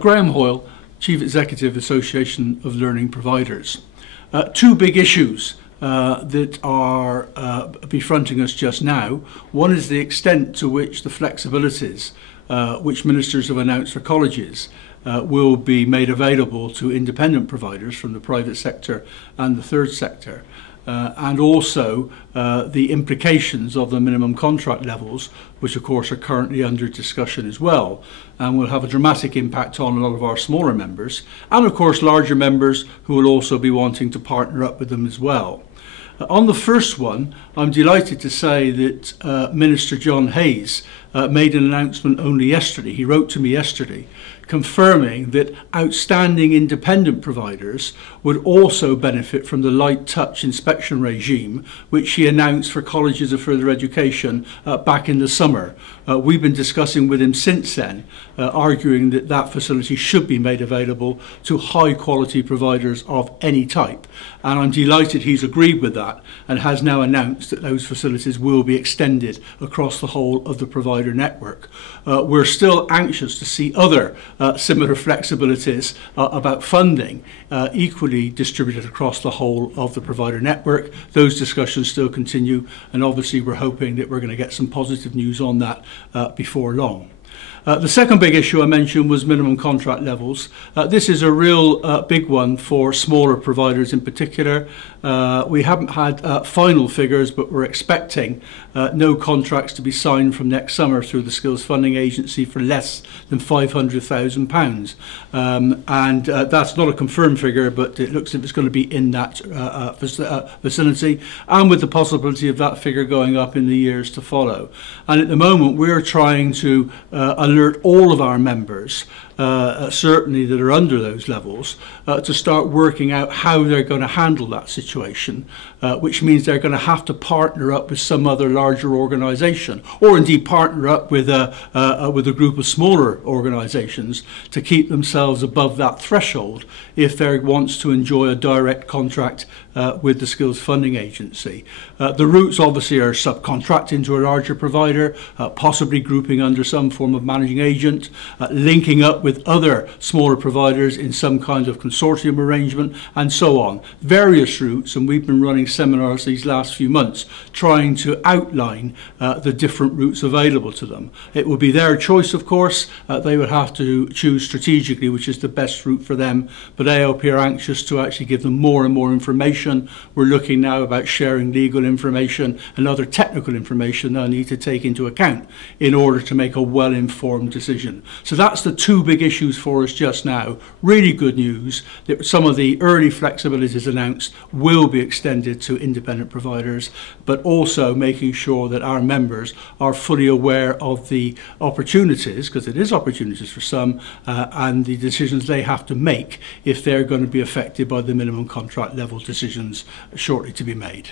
Graham Hoyle, Chief Executive, Association of Learning Providers. Two big issues that are befronting us just now. One is the extent to which the flexibilities which ministers have announced for colleges will be made available to independent providers from the private sector and the third sector. And also the implications of the minimum contract levels, which of course are currently under discussion as well, and will have a dramatic impact on a lot of our smaller members, and of course larger members who will also be wanting to partner up with them as well. On the first one, I'm delighted to say that Minister John Hayes made an announcement only yesterday. He wrote to me yesterday confirming that outstanding independent providers would also benefit from the light touch inspection regime, which he announced for colleges of further education back in the summer. We've been discussing with him since then, arguing that that facility should be made available to high quality providers of any type. And I'm delighted he's agreed with that and has now announced that those facilities will be extended across the whole of the provider network. We're still anxious to see other similar flexibilities about funding equally distributed across the whole of the provider network. Those discussions still continue, and obviously we're hoping that we're going to get some positive news on that before long. The second big issue I mentioned was minimum contract levels. This is a real big one for smaller providers in particular. We haven't had final figures, but we're expecting no contracts to be signed from next summer through the Skills Funding Agency for less than £500,000. And that's not a confirmed figure, but it looks as if it's going to be in that vicinity, and with the possibility of that figure going up in the years to follow. And at the moment, we're trying to alert all of our members, certainly that are under those levels, to start working out how they're going to handle that situation, which means they're going to have to partner up with some other larger organisation, or indeed partner up with a group of smaller organisations to keep themselves above that threshold if they want to enjoy a direct contract with the Skills Funding Agency. The routes obviously are subcontracting to a larger provider, possibly grouping under some form of managing agent, linking up with other smaller providers in some kind of consortium arrangement, and so on. Various routes, and we've been running seminars these last few months trying to outline the different routes available to them. It will be their choice, of course. They would have to choose strategically which is the best route for them, but AOP are anxious to actually give them more and more information. We're looking now about sharing legal information and other technical information they'll need to take into account in order to make a well-informed decision. So that's the two big issues for us just now. Really good news that some of the early flexibilities announced will be extended to independent providers, but also making sure that our members are fully aware of the opportunities, because it is opportunities for some, and the decisions they have to make if they're going to be affected by the minimum contract level decisions shortly to be made.